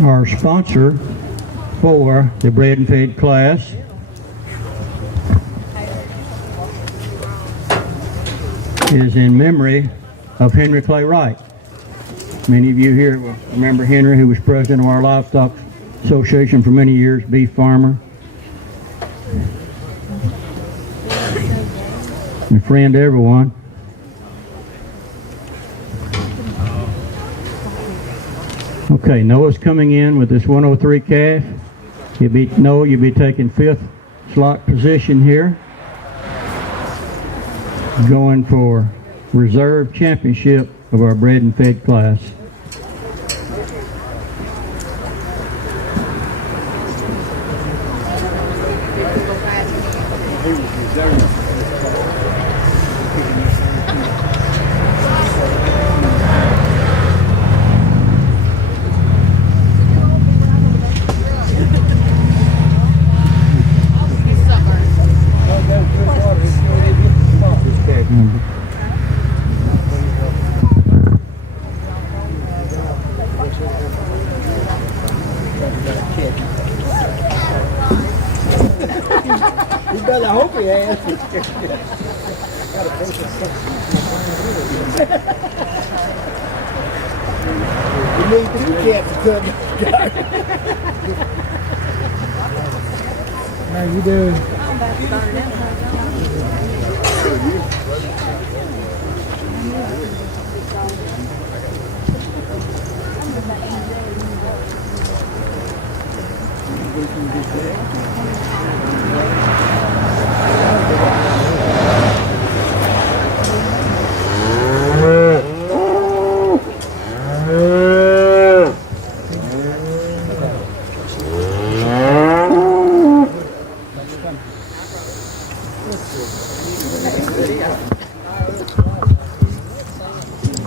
Our sponsor for the bred and fed class is in memory of Henry Clay Wright. Many of you here will remember Henry, who was president of our Livestock Association for many years, beef farmer, and a friend to everyone. Okay, Noah's coming in with this 103 calf. Noah, you'll be taking 5th slot position here, going for reserve championship of our bred and fed class. I hope he has. You need 2 cats to come. How you doing? I'm about to start it.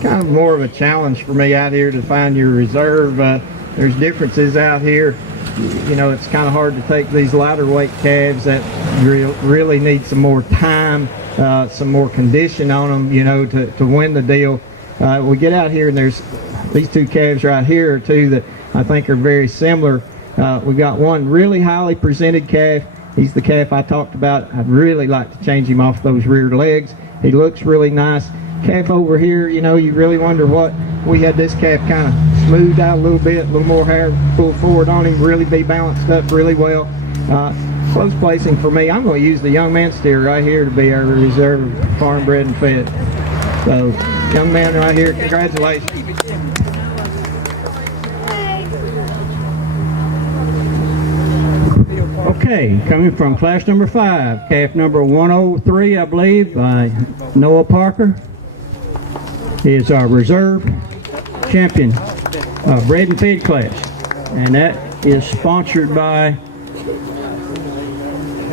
Kind of more of a challenge for me out here to find your reserve. There's differences out here. You know, it's kind of hard to take these lighter weight calves that really need some more time, some more condition on them, you know, to win the deal. We get out here and there's these 2 calves right here, 2 that I think are very similar. We got one really highly presented calf. He's the calf I talked about. I'd really like to change him off those rear legs. He looks really nice. Calf over here, you know, you really wonder what. We had this calf kind of smoothed out a little bit, a little more hair pulled forward on him, really be balanced up really well. Close placing for me. I'm going to use the young man steer right here to be our reserve farm bred and fed. So, young man right here, congratulations. Okay, coming from class number 5, calf number 103, I believe, by Noah Parker, is our reserve champion bred and fed class, and that is sponsored by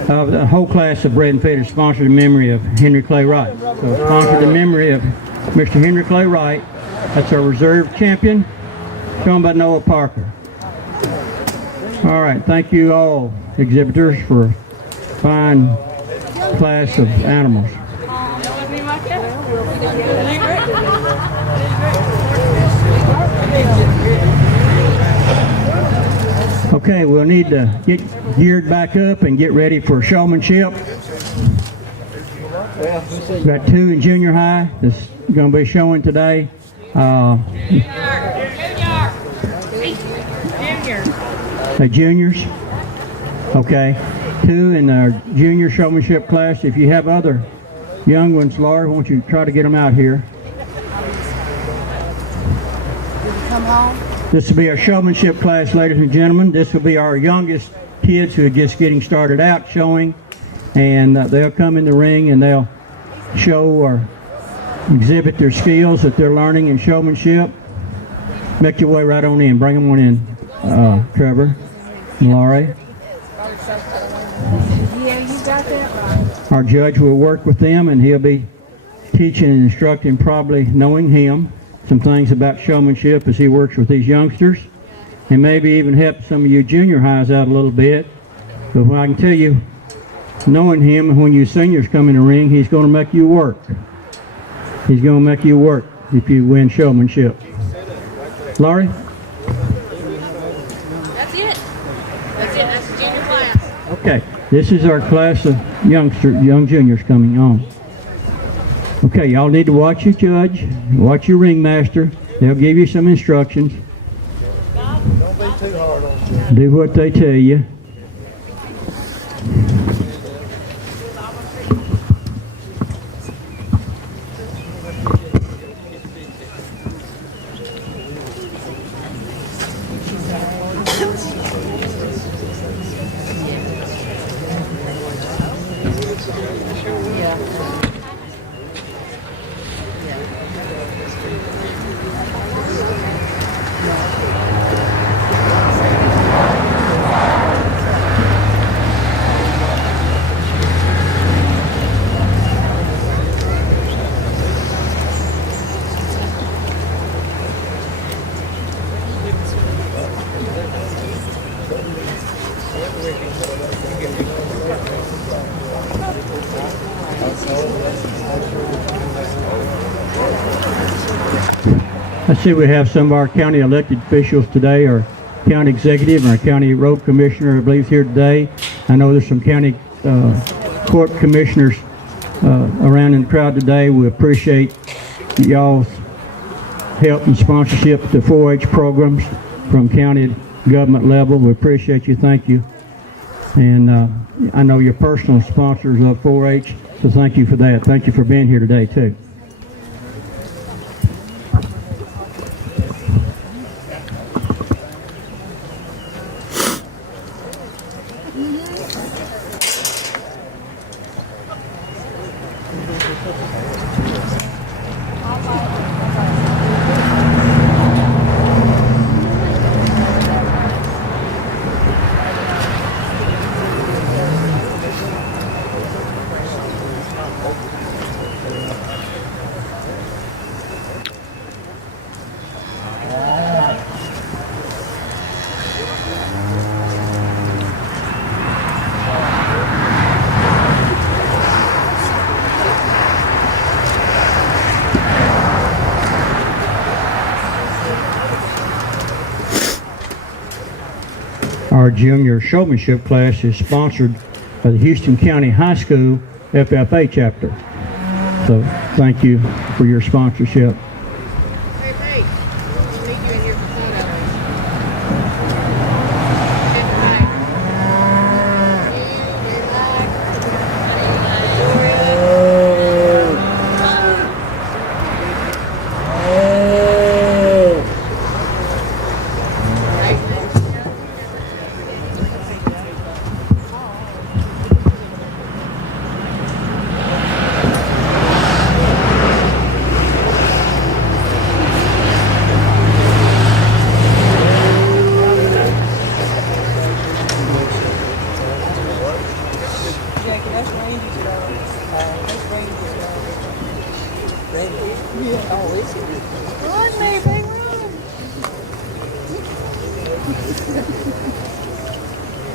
the whole class of bred and fed is sponsored in memory of Henry Clay Wright. So sponsored in memory of Mr. Henry Clay Wright. That's our reserve champion, shown by Noah Parker. All right, thank you all exhibitors for a fine class of animals. Okay, we'll need to get geared back up and get ready for showmanship. We've got 2 in junior high that's going to be showing today. The juniors. Okay, 2 in our junior showmanship class. If you have other young ones, Laura, won't you try to get them out here? Come home. This will be our showmanship class, ladies and gentlemen. This will be our youngest kids who are just getting started out showing, and they'll come in the ring and they'll show or exhibit their skills that they're learning in showmanship. Make your way right on in. Bring them on in, Trevor and Laurie. Yeah, you got that right. Our judge will work with them, and he'll be teaching and instructing, probably knowing him, some things about showmanship as he works with these youngsters, and maybe even help some of you junior highs out a little bit. But I can tell you, knowing him, when you seniors come in the ring, he's going to make you work. He's going to make you work if you win showmanship. Laurie? Okay, this is our class of young juniors coming on. Okay, y'all need to watch your judge, watch your ringmaster. They'll give you some instructions. Don't be too hard on them. Do what they tell you. I see we have some of our county elected officials today, our county executive and our county road commissioner, I believe, is here today. I know there's some county court commissioners around in the crowd today. We appreciate y'all's help and sponsorship to 4-H programs from county government level. We appreciate you. Thank you. And I know you're personal sponsors of 4-H, so thank you for that. Thank you for being here today, too. Our junior showmanship class is sponsored by the Houston County High School FFA chapter. So thank you for your sponsorship. Hey, Ray, we need you in here for photos. Run, Maybank, run!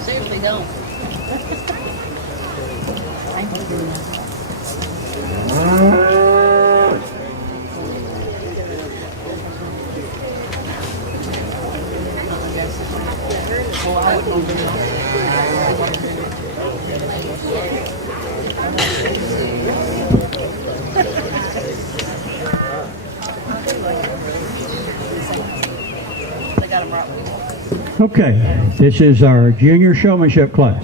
Seriously, don't. Okay, this is our junior showmanship class.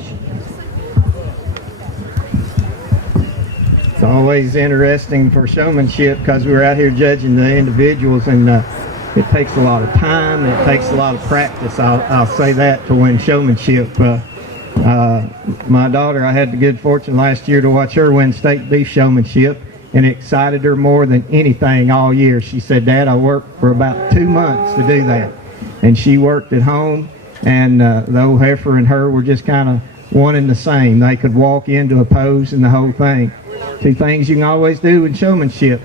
It's always interesting for showmanship because we're out here judging the individuals, and it takes a lot of time. It takes a lot of practice. I'll say that to win showmanship. My daughter, I had the good fortune last year to watch her win state beef showmanship, and it excited her more than anything all year. She said, "Dad, I worked for about 2 months to do that." And she worked at home, and the old heifer and her were just kind of one and the same. They could walk into a pose and the whole thing. 2 things you can always do in showmanship: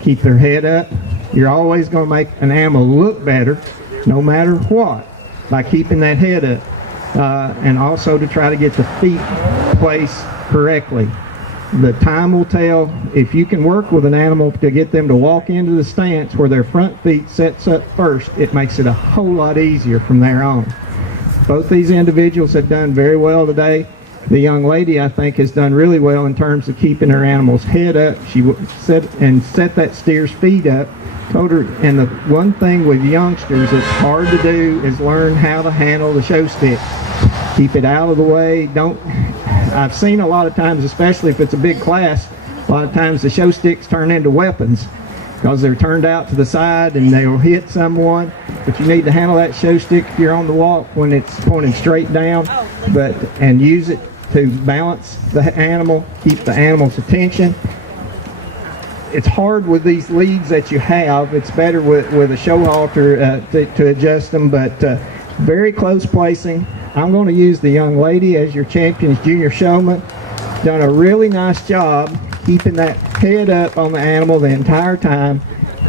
keep their head up. You're always going to make an animal look better, no matter what, by keeping that head up, and also to try to get the feet placed correctly. The time will tell. If you can work with an animal to get them to walk into the stance where their front feet sets up first, it makes it a whole lot easier from there on. Both these individuals have done very well today. The young lady, I think, has done really well in terms of keeping her animal's head up. She set that steer's feet up. Told her, and the one thing with youngsters that's hard to do is learn how to handle the show stick. Keep it out of the way. I've seen a lot of times, especially if it's a big class, a lot of times the show sticks turn into weapons because they're turned out to the side and they'll hit someone. But you need to handle that show stick if you're on the walk when it's pointed straight down, and use it to balance the animal, keep the animal's attention. It's hard with these leads that you have. It's better with a show halter to adjust them, but very close placing. I'm going to use the young lady as your champion's junior showman. Done a really nice job keeping that head up on the animal the entire time.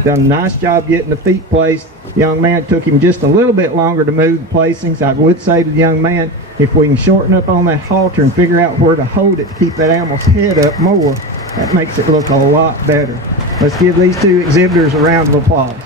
Done a nice job getting the feet placed. The young man, took him just a little bit longer to move the placings. I would say to the young man, if we can shorten up on that halter and figure out where to hold it to keep that animal's head up more, that makes it look a lot better. Let's give these two exhibitors a round of applause.